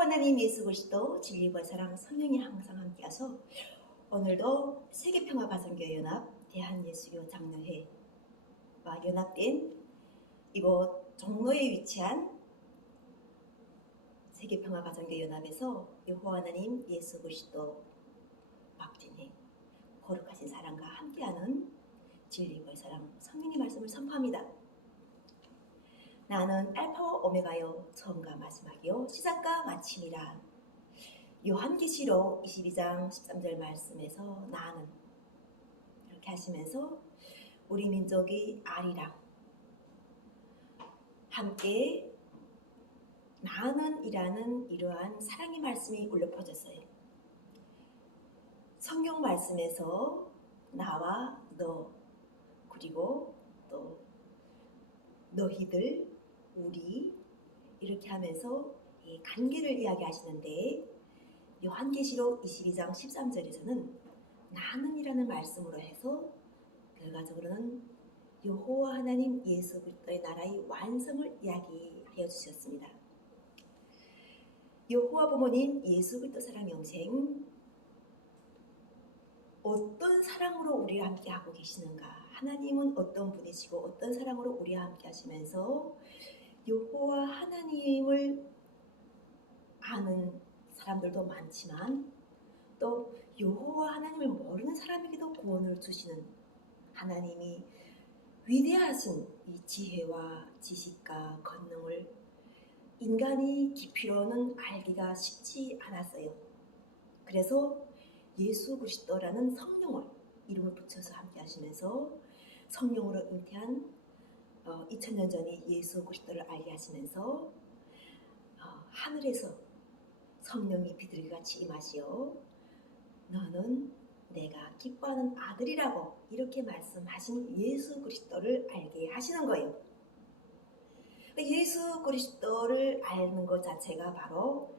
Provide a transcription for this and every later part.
여호와 하나님 예수 그리스도 진리와 사랑 성령이 항상 함께하서 오늘도 세계평화가정교회 연합 대한예수교 장로회와 연합된 이곳 종로에 위치한 세계평화가정교회 연합에서 여호와 하나님 예수 그리스도 박진희 거룩하신 사랑과 함께하는 진리와 사랑 성령의 말씀을 선포합니다. 나는 알파와 오메가요 처음과 마지막이요 시작과 마침이라. 요한계시록 22장 13절 말씀에서 나는 이렇게 하시면서 우리 민족이 아리랑 함께 나는 이라는 이러한 사랑의 말씀이 울려 퍼졌어요. 성경 말씀에서 나와 너 그리고 또 너희들 우리 이렇게 하면서 이 관계를 이야기하시는데 요한계시록 22장 13절에서는 나는 이라는 말씀으로 해서 결과적으로는 여호와 하나님 예수 그리스도의 나라의 완성을 이야기하여 주셨습니다. 여호와 부모님 예수 그리스도 사랑 영생 어떤 사랑으로 우리와 함께 하고 계시는가? 하나님은 어떤 분이시고 어떤 사랑으로 우리와 함께 하시면서 여호와 하나님을 아는 사람들도 많지만 또 여호와 하나님을 모르는 사람에게도 구원을 주시는 하나님이 위대하신 이 지혜와 지식과 권능을 인간이 깊이로는 알기가 쉽지 않았어요. 그래서 예수 그리스도라는 성령을 이름을 붙여서 함께 하시면서 성령으로 잉태한 2000년 전에 예수 그리스도를 알게 하시면서 하늘에서 성령이 비둘기같이 임하시어 너는 내가 기뻐하는 아들이라고 이렇게 말씀하신 예수 그리스도를 알게 하시는 거예요. 예수 그리스도를 아는 것 자체가 바로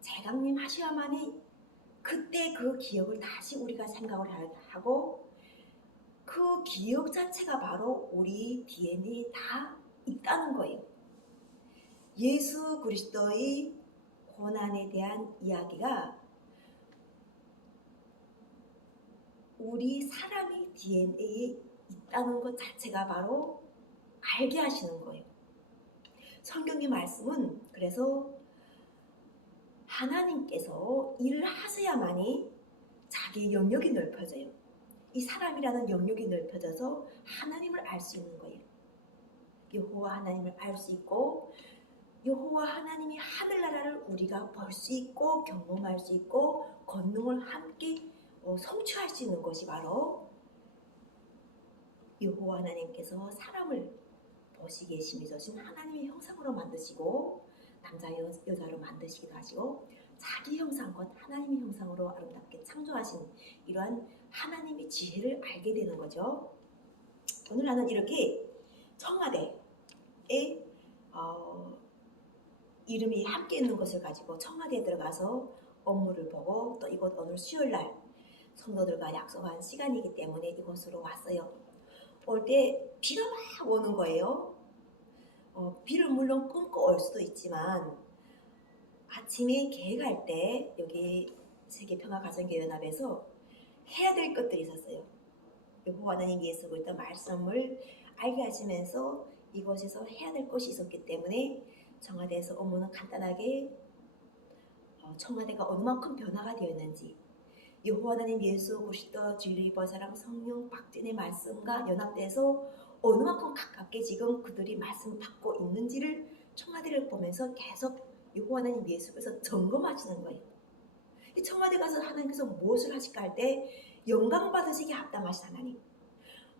재강림 하셔야만이 그때 그 기억을 다시 우리가 생각을 하고 그 기억 자체가 바로 우리 DNA에 다 있다는 거예요. 예수 그리스도의 고난에 대한 이야기가 우리 사람의 DNA에 있다는 것 자체가 바로 알게 하시는 거예요. 성경의 말씀은 그래서 하나님께서 일을 하셔야만이 자기 영역이 넓혀져요. 이 사람이라는 영역이 넓혀져서 하나님을 알 수 있는 거예요. 여호와 하나님을 알 수 있고 여호와 하나님이 하늘나라를 우리가 볼 수 있고 경험할 수 있고 권능을 함께 성취할 수 있는 것이 바로 여호와 하나님께서 사람을 보시기에 심히 좋으신 하나님의 형상으로 만드시고 남자 여자로 만드시기도 하시고 자기 형상 곧 하나님의 형상으로 아름답게 창조하신 이러한 하나님의 지혜를 알게 되는 거죠. 오늘 나는 이렇게 청와대에 이름이 함께 있는 것을 가지고 청와대에 들어가서 업무를 보고 또 이곳 오늘 수요일날 성도들과 약속한 시간이기 때문에 이곳으로 왔어요. 올 때 비가 막 오는 거예요. 비를 물론 끊고 올 수도 있지만 아침에 계획할 때 여기 세계평화가정교회 연합에서 해야 될 것들이 있었어요. 여호와 하나님 예수 그리스도 말씀을 알게 하시면서 이곳에서 해야 될 것이 있었기 때문에 청와대에서 업무는 간단하게 청와대가 얼마만큼 변화가 되었는지 여호와 하나님 예수 그리스도 진리의 사랑 성령 박진의 말씀과 연합돼서 어느 만큼 가깝게 지금 그들이 말씀 받고 있는지를 청와대를 보면서 계속 여호와 하나님 예수께서 점검하시는 거예요. 이 청와대 가서 하나님께서 무엇을 하실까 할 때 영광 받으시기에 합당하신 하나님,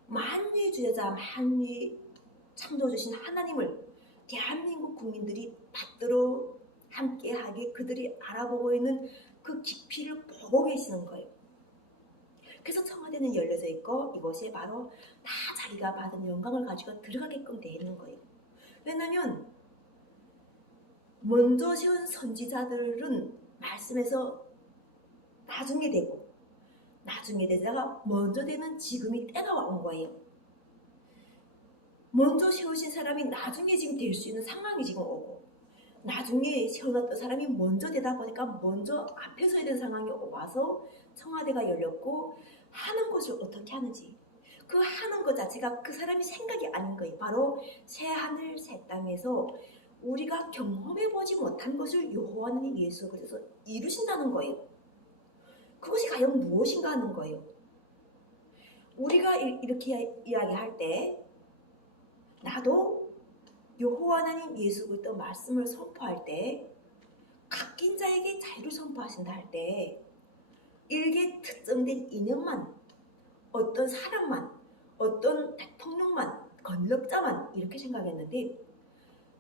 만유의 주여자 만유의 창조주신 하나님을 대한민국 국민들이 받들어 함께하게 그들이 알아보고 있는 그 깊이를 보고 계시는 거예요. 그래서 청와대는 열려져 있고 이곳에 바로 다 자기가 받은 영광을 가지고 들어가게끔 되어 있는 거예요. 왜냐하면 먼저 세운 선지자들은 말씀에서 나중에 되고 나중에 되다가 먼저 되는 지금이 때가 온 거예요. 먼저 세우신 사람이 나중에 지금 될 수 있는 상황이 지금 오고 나중에 세워놨던 사람이 먼저 되다 보니까 먼저 앞에 서야 되는 상황이 와서 청와대가 열렸고 하는 것을 어떻게 하는지 그 하는 것 자체가 그 사람이 생각이 아닌 거예요. 바로 새 하늘 새 땅에서 우리가 경험해보지 못한 것을 여호와 하나님 예수 그래서 이루신다는 거예요. 그것이 과연 무엇인가 하는 거예요. 우리가 이렇게 이야기할 때 나도 여호와 하나님 예수 그리스도 말씀을 선포할 때 각긴 자에게 자유를 선포하신다 할 때 일개 특정된 인연만 어떤 사람만 어떤 대통령만 권력자만 이렇게 생각했는데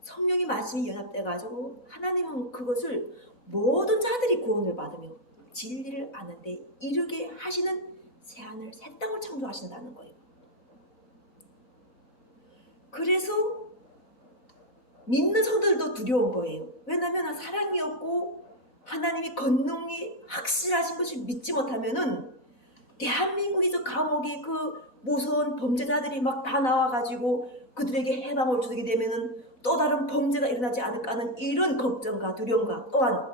성령의 말씀이 연합돼가지고 하나님은 그것을 모든 자들이 구원을 받으며 진리를 아는데 이르게 하시는 새하늘 새 땅을 창조하신다는 거예요. 그래서 믿는 성도들도 두려운 거예요. 왜냐하면 사랑이 없고 하나님의 권능이 확실하신 것을 믿지 못하면은 대한민국의 저 감옥에 그 무서운 범죄자들이 막 다 나와가지고 그들에게 해방을 주게 되면은 또 다른 범죄가 일어나지 않을까 하는 이런 걱정과 두려움과 또한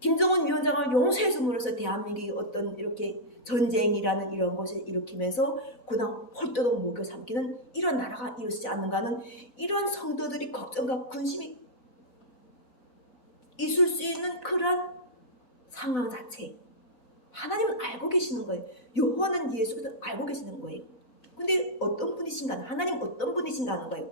김정은 위원장을 용서해 줌으로써 대한민국이 어떤 이렇게 전쟁이라는 이런 것을 일으키면서 그냥 홀도록 먹여 삼키는 이런 나라가 이루어지지 않는가 하는 이러한 성도들이 걱정과 근심이 있을 수 있는 그런 상황 자체 하나님은 알고 계시는 거예요. 여호와는 예수를 알고 계시는 거예요. 근데 어떤 분이신가? 하나님 어떤 분이신가 하는 거예요.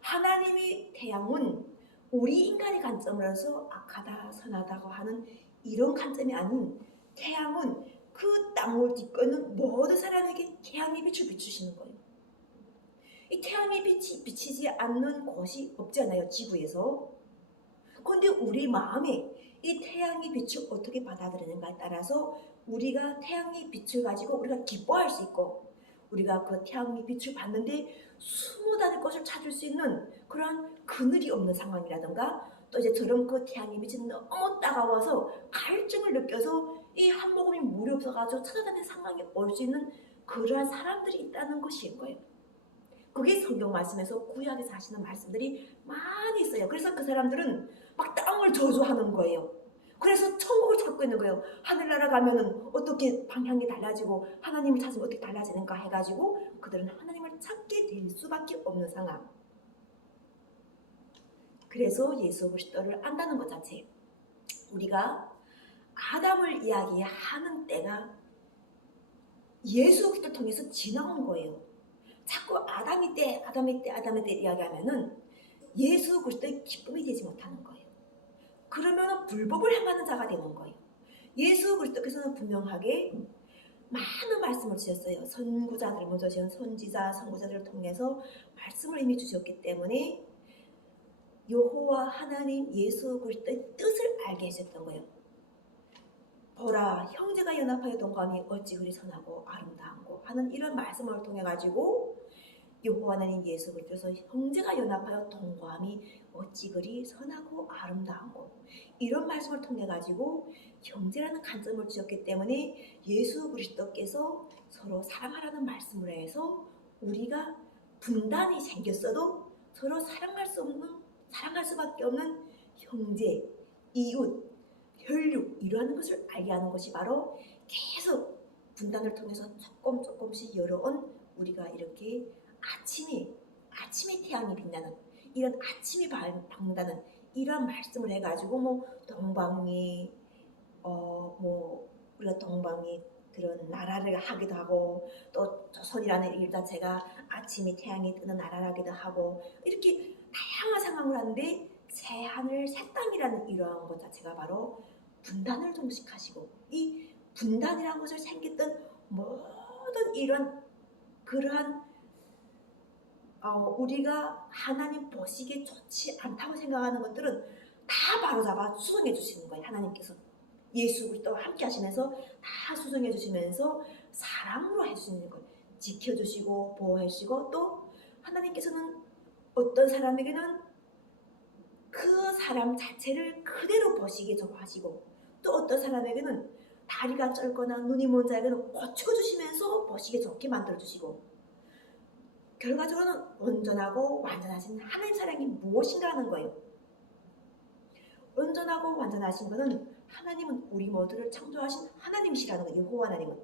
하나님의 태양은 우리 인간의 관점으로서 악하다 선하다고 하는 이런 관점이 아닌 태양은 그 땅을 딛고 있는 모든 사람에게 태양의 빛을 비추시는 거예요. 이 태양의 빛이 비치지 않는 곳이 없잖아요. 지구에서. 그런데 우리 마음에 이 태양의 빛을 어떻게 받아들이는가에 따라서 우리가 태양의 빛을 가지고 우리가 기뻐할 수 있고 우리가 그 태양의 빛을 받는데 숨어 다닐 것을 찾을 수 있는 그런 그늘이 없는 상황이라든가 또 이제 저런 그 태양의 빛이 너무 따가워서 갈증을 느껴서 이 한 모금이 물이 없어가지고 찾아다니는 상황이 올 수 있는 그러한 사람들이 있다는 것인 거예요. 그게 성경 말씀에서 구약에서 하시는 말씀들이 많이 있어요. 그래서 그 사람들은 막 땅을 저주하는 거예요. 그래서 천국을 찾고 있는 거예요. 하늘나라 가면은 어떻게 방향이 달라지고 하나님을 찾으면 어떻게 달라지는가 해가지고 그들은 하나님을 찾게 될 수밖에 없는 상황. 그래서 예수 그리스도를 안다는 것 자체 우리가 아담을 이야기하는 때가 예수 그리스도를 통해서 지나온 거예요. 자꾸 아담이 때 이야기하면은 예수 그리스도의 기쁨이 되지 못하는 거예요. 그러면 불법을 행하는 자가 되는 거예요. 예수 그리스도께서는 분명하게 많은 말씀을 주셨어요. 선구자들 먼저 지은 선지자, 선구자들을 통해서 말씀을 이미 주셨기 때문에 여호와 하나님 예수 그리스도의 뜻을 알게 하셨던 거예요. 보라 형제가 연합하여 동감이 어찌 그리 선하고 아름다운고 하는 이런 말씀을 통해 가지고 여호와 하나님 예수 그리스도께서 형제가 연합하여 동감이 어찌 그리 선하고 아름다운고 이런 말씀을 통해 가지고 형제라는 관점을 주셨기 때문에 예수 그리스도께서 서로 사랑하라는 말씀을 해서 우리가 분단이 생겼어도 서로 사랑할 수밖에 없는 형제, 이웃, 혈육 이러한 것을 알게 하는 것이 바로 계속 분단을 통해서 조금씩 열어온 우리가 이렇게 아침에 태양이 빛나는 이런 아침이 밝는다는 이런 말씀을 해가지고 뭐 동방이 우리가 동방이 그런 나라를 하기도 하고 또 조선이라는 일 자체가 아침에 태양이 뜨는 나라라기도 하고 이렇게 다양한 상황을 하는데 새 하늘 새 땅이라는 이러한 것 자체가 바로 분단을 종식하시고 이 분단이라는 것을 생겼던 모든 이런 그러한 우리가 하나님 보시기에 좋지 않다고 생각하는 것들은 다 바로잡아 수정해 주시는 거예요. 하나님께서 예수 그리스도와 함께 하시면서 다 수정해 주시면서 사랑으로 해주시는 거예요. 지켜주시고 보호해 주시고 또 하나님께서는 어떤 사람에게는 그 사람 자체를 그대로 보시기에 좋아하시고 또 어떤 사람에게는 다리가 짧거나 눈이 먼 자에게는 고쳐주시면서 보시기에 좋게 만들어주시고 결과적으로는 온전하고 완전하신 하나님 사랑이 무엇인가 하는 거예요. 온전하고 완전하신 분은 하나님은 우리 모두를 창조하신 하나님이시라는 거예요. 여호와 하나님은.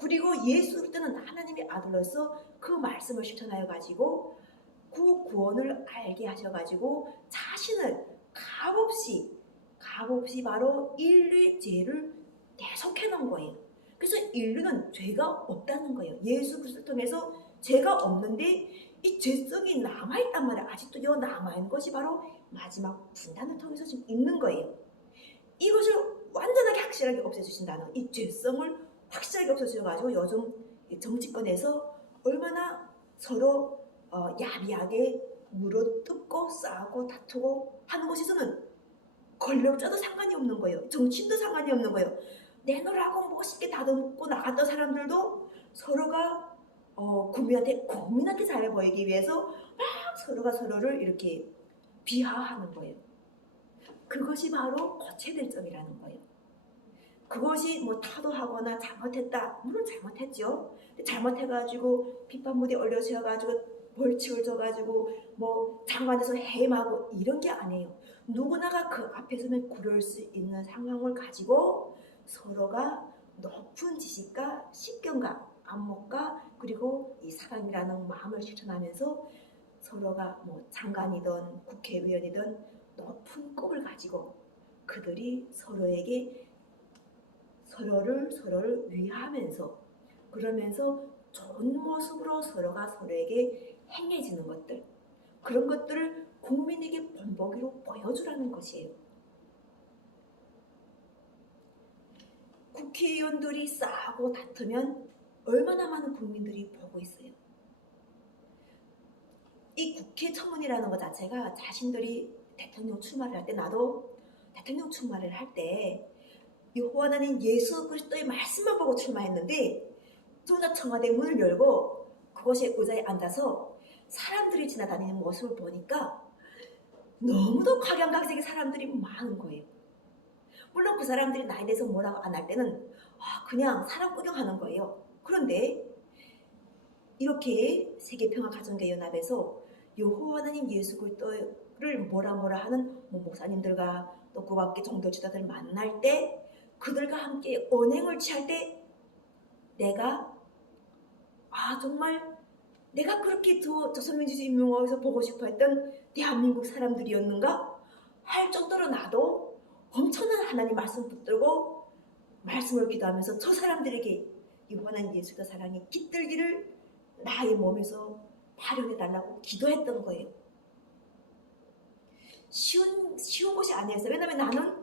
그리고 예수 그리스도는 하나님의 아들로서 그 말씀을 실천하여 가지고 그 구원을 알게 하셔가지고 자신을 값없이 바로 인류의 죄를 대속해 놓은 거예요. 그래서 인류는 죄가 없다는 거예요. 예수 그리스도를 통해서 죄가 없는데 이 죄성이 남아있단 말이에요. 아직도 이 남아있는 것이 바로 마지막 분단을 통해서 지금 있는 거예요. 이것을 완전하게 확실하게 없애주신다는 이 죄성을 확실하게 없애주셔가지고 요즘 정치권에서 얼마나 서로 야비하게 물어뜯고 싸우고 다투고 하는 것에서는 권력자도 상관이 없는 거예요. 정치인도 상관이 없는 거예요. 내놓으라고 멋있게 다듬고 나갔던 사람들도 서로가 국민한테 잘 보이기 위해서 막 서로가 서로를 이렇게 비하하는 거예요. 그것이 바로 고쳐야 될 점이라는 거예요. 그것이 뭐 타도하거나 잘못했다. 물론 잘못했죠. 잘못해가지고 빗방울에 올려세워가지고 벌칙을 줘가지고 뭐 장관에서 해임하고 이런 게 아니에요. 누구나가 그 앞에서는 그럴 수 있는 상황을 가지고 서로가 높은 지식과 식견과 안목과 그리고 이 사랑이라는 마음을 실천하면서 서로가 뭐 장관이든 국회의원이든 높은 꿈을 가지고 그들이 서로를 위하면서 그러면서 좋은 모습으로 서로가 서로에게 행해지는 것들, 그런 것들을 국민에게 본보기로 보여주라는 것이에요. 국회의원들이 싸우고 다투면 얼마나 많은 국민들이 보고 있어요. 이 국회 청문이라는 것 자체가 자신들이 대통령 출마를 할 때, 나도 대통령 출마를 할 때 여호와 하나님 예수 그리스도의 말씀만 보고 출마했는데 저나 청와대 문을 열고 그곳에 의자에 앉아서 사람들이 지나다니는 모습을 보니까 너무도 각양각색의 사람들이 많은 거예요. 물론 그 사람들이 나에 대해서 뭐라고 안 할 때는 그냥 사람 구경하는 거예요. 그런데 이렇게 세계평화가정대연합에서 여호와 하나님 예수 그리스도를 뭐라 하는 목사님들과 또 그 밖에 종교 지도자들 만날 때 그들과 함께 언행을 취할 때 내가 정말 내가 그렇게 조선민주주의인민공화국에서 보고 싶어 했던 대한민국 사람들이었는가 할 정도로 나도 엄청난 하나님 말씀 붙들고 말씀을 기도하면서 저 사람들에게 영원한 예수의 사랑이 깃들기를 나의 몸에서 발현해달라고 기도했던 거예요. 쉬운 것이 아니었어요. 왜냐면 나는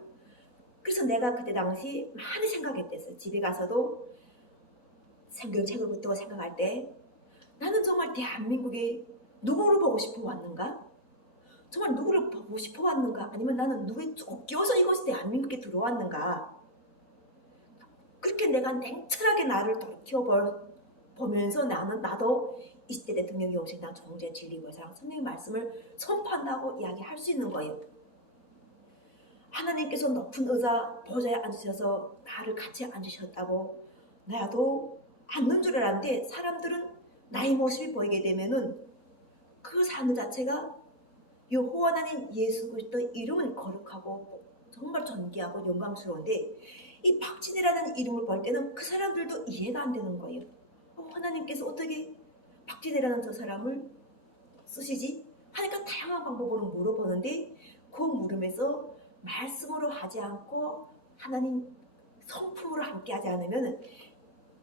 그래서 내가 그때 당시 많이 생각했댔어요. 집에 가서도 성경책을 붙들고 생각할 때 나는 정말 대한민국에 누구를 보고 싶어 왔는가? 정말 누구를 보고 싶어 왔는가? 아니면 나는 누구에 쫓겨서 이곳에 대한민국에 들어왔는가? 그렇게 내가 냉철하게 나를 돌이켜보면서 나도 20대 대통령이 오신다 정제 진리고 사랑 선생님 말씀을 선포한다고 이야기할 수 있는 거예요. 하나님께서 높은 의자 보좌에 앉으셔서 나를 같이 앉으셨다고 나도 앉는 줄 알았는데 사람들은 나의 모습이 보이게 되면은 그 사람 자체가 여호와 하나님 예수 그리스도의 이름은 거룩하고 정말 존귀하고 영광스러운데 이 박진혜라는 이름을 볼 때는 그 사람들도 이해가 안 되는 거예요. 하나님께서 어떻게 박진혜라는 저 사람을 쓰시지? 하니까 다양한 방법으로 물어보는데 그 물음에서 말씀으로 하지 않고 하나님 성품으로 함께 하지 않으면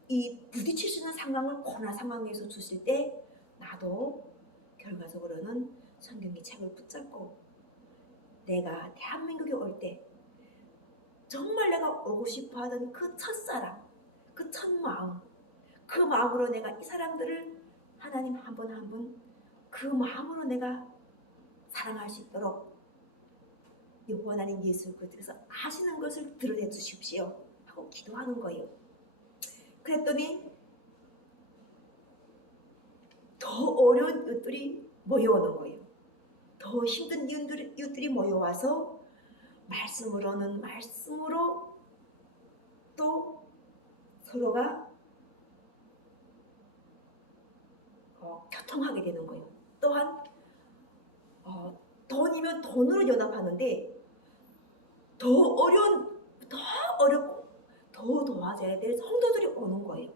이 부딪힐 수 있는 상황을 고난 상황에서 주실 때 나도 결과적으로는 성경의 책을 붙잡고 내가 대한민국에 올 때 정말 내가 오고 싶어 하던 그 첫사랑, 그 첫마음, 그 마음으로 내가 이 사람들을 하나님 한 분 한 분 그 마음으로 내가 사랑할 수 있도록 여호와 하나님 예수 그리스도께서 하시는 것을 드러내 주십시오 하고 기도하는 거예요. 그랬더니 더 어려운 이웃들이 모여오는 거예요. 더 힘든 이웃들이 모여와서 말씀으로 또 서로가 교통하게 되는 거예요. 또한 돈이면 돈으로 연합하는데 더 어려운, 더 어렵고 더 도와줘야 될 성도들이 오는 거예요.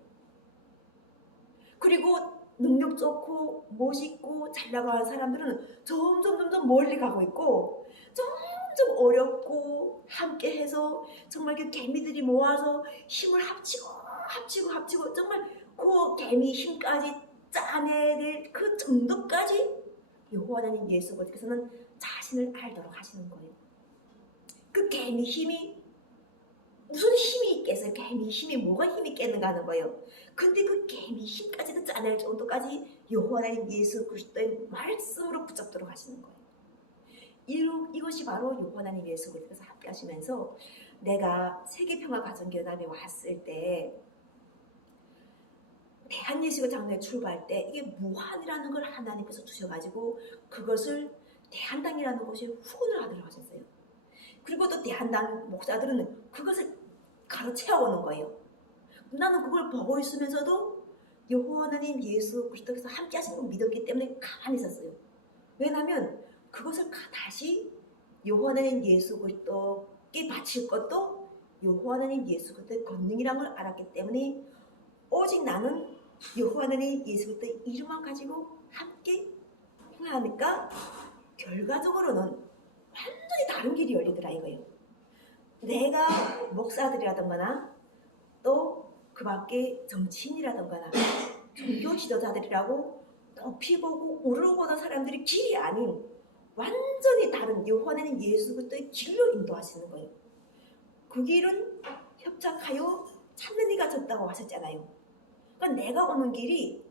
그리고 능력 좋고 멋있고 잘 나가는 사람들은 점점 멀리 가고 있고, 점점 어렵고 함께해서 정말 그 개미들이 모아서 힘을 합치고 정말 그 개미 힘까지 짜내낼 그 정도까지 여호와 하나님 예수께서는 자신을 알도록 하시는 거예요. 그 개미 힘이 무슨 힘이 있겠어요? 개미 힘이 뭐가 힘이 있겠는가 하는 거예요. 근데 그 개미 힘까지도 짜낼 정도까지 여호와 하나님 예수 그리스도의 말씀으로 붙잡도록 하시는 거예요. 이것이 바로 여호와 하나님 예수 그리스도께서 함께 하시면서, 내가 세계평화가정연합에 왔을 때 대한예수교 장로에 출발할 때 이게 무한이라는 걸 하나님께서 주셔가지고 그것을 대한당이라는 곳에 후원을 하도록 하셨어요. 그리고 또 대한당 목사들은 그것을 가로채어오는 거예요. 나는 그걸 보고 있으면서도 여호와 하나님 예수 그리스도께서 함께 하시는 걸 믿었기 때문에 가만히 있었어요. 왜냐하면 그것을 다시 여호와 하나님 예수 그리스도께 바칠 것도 여호와 하나님 예수 그리스도의 권능이라는 걸 알았기 때문에, 오직 나는 여호와 하나님 예수 그리스도의 이름만 가지고 함께 행하니까 결과적으로는 완전히 다른 길이 열리더라 이거예요. 내가 목사들이라던가나 또 그 밖에 정치인이라던가나 종교 지도자들이라고 높이 보고 우러러보던 사람들이 길이 아닌 완전히 다른 여호와 하나님 예수 그리스도의 길로 인도하시는 거예요. 그 길은 협착하여 찾는 이가 졌다고 하셨잖아요. 그러니까 내가 오는 길이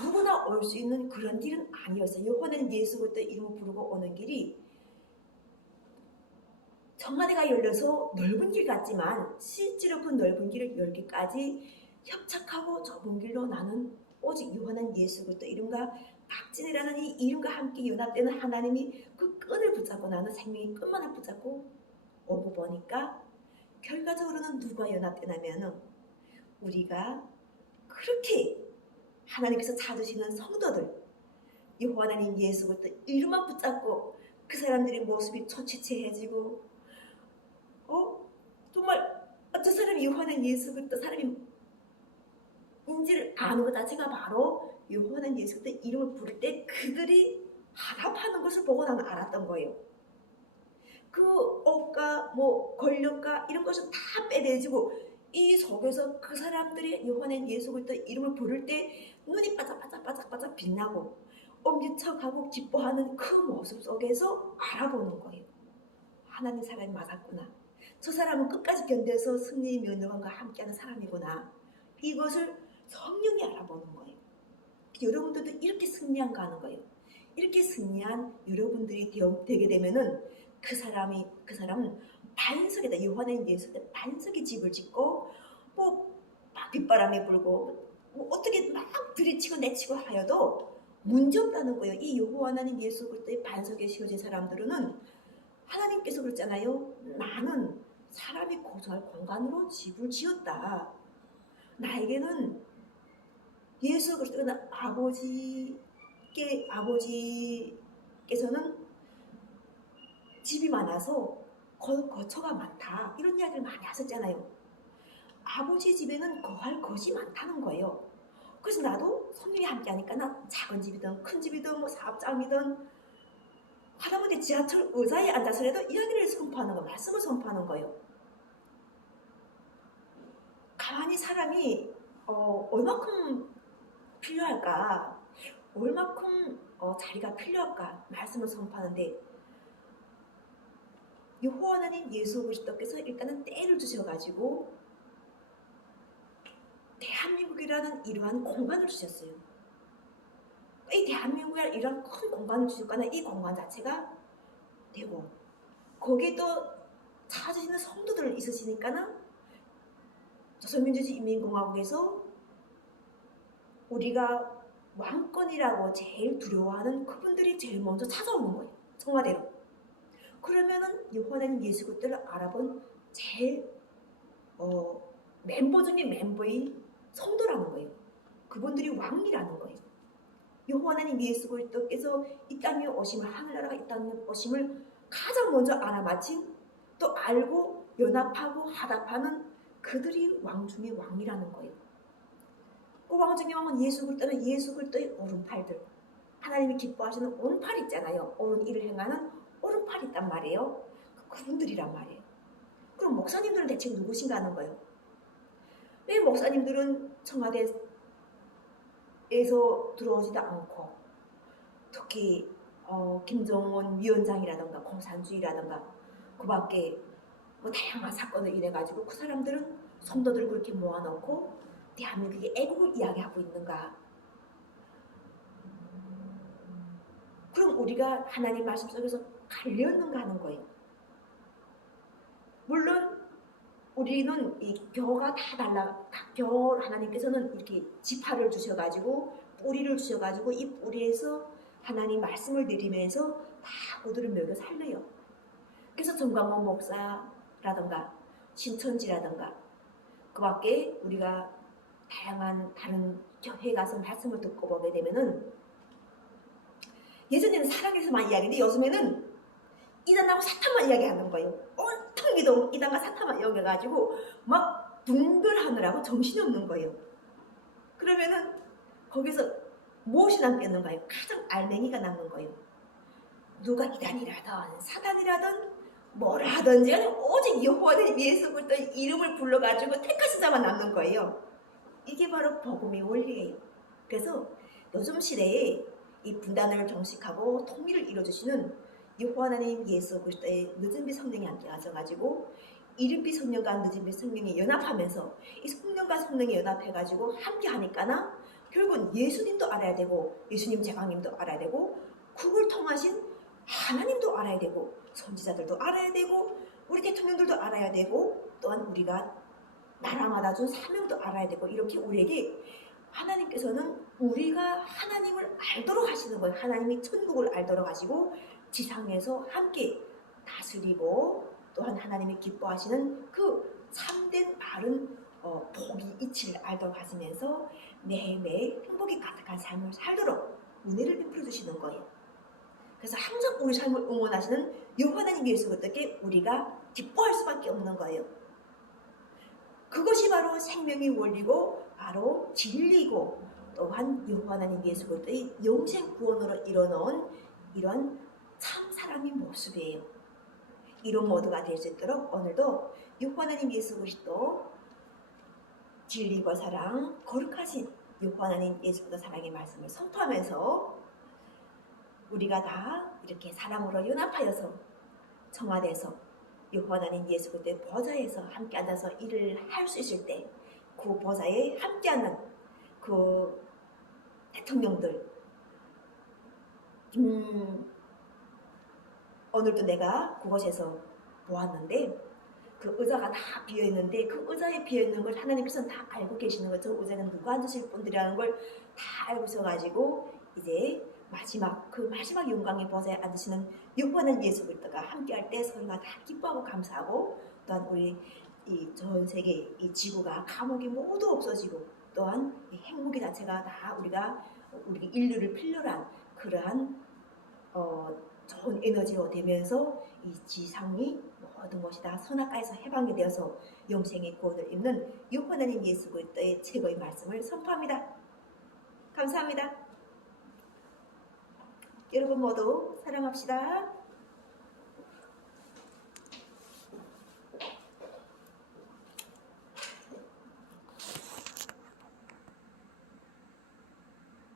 누구나 올 수 있는 그런 길은 아니었어요. 여호와 하나님 예수 그리스도의 이름을 부르고 오는 길이 정화대가 열려서 넓은 길 같지만 실제로 그 넓은 길을 열기까지 협착하고 좁은 길로 나는 오직 여호와 하나님 예수 그리스도 이름과 박진이라는 이 이름과 함께 연합되는 하나님이 그 끈을 붙잡고, 나는 생명의 끈만을 붙잡고 오고 보니까 결과적으로는 누가 연합되냐면, 우리가 그렇게 하나님께서 찾으시는 성도들, 여호와 하나님 예수 그리스도 이름만 붙잡고 그 사람들의 모습이 초췌해지고, 정말 저 사람이 여호와 하나님 예수 그리스도 사람인지를 아는 것 자체가 바로 여호와 하나님 예수 그리스도 이름을 부를 때 그들이 화답하는 것을 보고 나는 알았던 거예요. 그 옷과 권력과 이런 것을 다 빼내지고 이 속에서 그 사람들이 여호와 하나님 예수 그리스도 이름을 부를 때 눈이 바짝바짝 빛나고 엄지척하고 기뻐하는 그 모습 속에서 알아보는 거예요. 하나님 사람이 맞았구나. 저 사람은 끝까지 견뎌서 승리의 면허관과 함께하는 사람이구나. 이것을 성령이 알아보는 거예요. 여러분들도 이렇게 승리한가 하는 거예요. 이렇게 승리한 여러분들이 되게 되면은 그 사람은 반석에다, 여호와 하나님 예수의 반석에 집을 짓고 막 빗바람이 불고 어떻게 막 들이치고 내치고 하여도 문제없다는 거예요. 이 여호와 하나님 예수 그리스도의 반석에 세워진 사람들은 하나님께서 그랬잖아요. 나는 사람이 거주할 공간으로 집을 지었다. 나에게는 예수 그리스도는 아버지께서는 집이 많아서 거처가 많다. 이런 이야기를 많이 하셨잖아요. 아버지 집에는 거할 것이 많다는 거예요. 그래서 나도 성령이 함께 하니까 나 작은 집이든 큰 집이든 사업장이든 하다못해 지하철 의자에 앉아서라도 이야기를 선포하는 거, 말씀을 선포하는 거예요. 가만히 사람이 얼마큼 필요할까, 얼마큼 자리가 필요할까 말씀을 선포하는데, 여호와 하나님 예수 그리스도께서 일단은 때를 주셔가지고 대한민국이라는 이러한 공간을 주셨어요. 이 대한민국이라는 이런 큰 공간을 주셨거나 이 공간 자체가 되고, 거기에 또 찾으시는 성도들 있으시니까는 조선민주주의인민공화국에서 우리가 왕권이라고 제일 두려워하는 그분들이 제일 먼저 찾아오는 거예요. 청와대로. 그러면은 여호와 하나님 예수 그리스도를 알아본 제일 멤버 중에 멤버인 성도라는 거예요. 그분들이 왕이라는 거예요. 여호와 하나님 예수 그리스도께서 이 땅에 오심을, 하늘나라가 이 땅에 오심을 가장 먼저 알아맞힌 또 알고 연합하고 화답하는 그들이 왕 중의 왕이라는 거예요. 그 왕 중의 왕은 예수 그리스도는 예수 그리스도의 오른팔들, 하나님이 기뻐하시는 오른팔 있잖아요. 옳은 일을 행하는 오른팔 있단 말이에요. 그분들이란 말이에요. 그럼 목사님들은 대체 누구신가 하는 거예요. 왜 목사님들은 청와대에서 들어오지도 않고, 특히 김정은 위원장이라든가 공산주의라든가 그 밖에 뭐 다양한 사건을 인해 가지고 그 사람들은 성도들을 그렇게 모아놓고 대한민국의 애국을 이야기하고 있는가? 그럼 우리가 하나님 말씀 속에서 갈렸는가 하는 거예요. 물론 우리는 이 벼가 다 달라. 벼 하나님께서는 이렇게 지파를 주셔가지고 뿌리를 주셔가지고 이 뿌리에서 하나님 말씀을 내리면서 다 그들을 먹여 살려요. 그래서 정광훈 목사라든가 신천지라든가 그 밖에 우리가 다양한 다른 교회 가서 말씀을 듣고 보게 되면은 예전에는 사랑에서만 이야기했는데 요즘에는 이단하고 사탄만 이야기하는 거예요. 온통 믿어 이단과 사탄만 이야기해가지고 막 분별하느라고 정신이 없는 거예요. 그러면은 거기서 무엇이 남겠는가요? 가장 알맹이가 남는 거예요. 누가 이단이라든 사단이라든 뭐라 하든지 오직 여호와는 예수 그리스도의 이름을 불러가지고 택하신 자만 남는 거예요. 이게 바로 복음의 원리예요. 그래서 요즘 시대에 이 분단을 정식하고 통일을 이루어주시는 여호와 하나님 예수 그리스도의 늦은비 성령이 함께 하셔가지고 이른비 성령과 늦은비 성령이 연합하면서 이 성령과 성령이 연합해가지고 함께 하니까나 결국은 예수님도 알아야 되고 예수님 제방님도 알아야 되고 그걸 통하신 하나님도 알아야 되고 선지자들도 알아야 되고 우리 대통령들도 알아야 되고 또한 우리가 나라마다 준 사명도 알아야 되고 이렇게 우리에게 하나님께서는 우리가 하나님을 알도록 하시는 거예요. 하나님이 천국을 알도록 하시고 지상에서 함께 다스리고 또한 하나님이 기뻐하시는 그 참된 바른 복이 이치를 알도록 하시면서 매일매일 행복이 가득한 삶을 살도록 은혜를 베풀어 주시는 거예요. 그래서 항상 우리 삶을 응원하시는 여호와 하나님 예수 그리스도께 우리가 기뻐할 수밖에 없는 거예요. 그것이 바로 생명의 원리고 바로 진리고 또한 여호와 하나님 예수 그리스도의 영생 구원으로 이뤄놓은 이런 참 사람의 모습이에요. 이런 모두가 될 수 있도록 오늘도 여호와 하나님 예수 그리스도 진리와 사랑 거룩하신 여호와 하나님 예수 그리스도 사랑의 말씀을 선포하면서 우리가 다 이렇게 사랑으로 연합하여서 청와대에서 여호와 하나님 예수 그리스도의 보좌에서 함께 앉아서 일을 할 수 있을 때 그 보좌에 함께하는 그 대통령들 오늘도 내가 그곳에서 보았는데 그 의자가 다 비어있는데 그 의자에 비어있는 걸 하나님께서는 다 알고 계시는 거죠. 의자는 누가 앉으실 분들이라는 걸 다 알고 있어가지고 이제 마지막 영광의 보좌에 앉으시는 여호와 하나님 예수 그리스도가 함께할 때 서로가 다 기뻐하고 감사하고 또한 우리 이 전 세계 이 지구가 감옥이 모두 없어지고 또한 이 행복의 자체가 다 우리가 우리 인류를 필요로 한 그러한 좋은 에너지로 되면서 이 지상이 모든 것이 다 선악과에서 해방이 되어서 영생의 구원을 입는 여호와 하나님 예수 그리스도의 최고의 말씀을 선포합니다. 감사합니다. 여러분 모두 사랑합시다.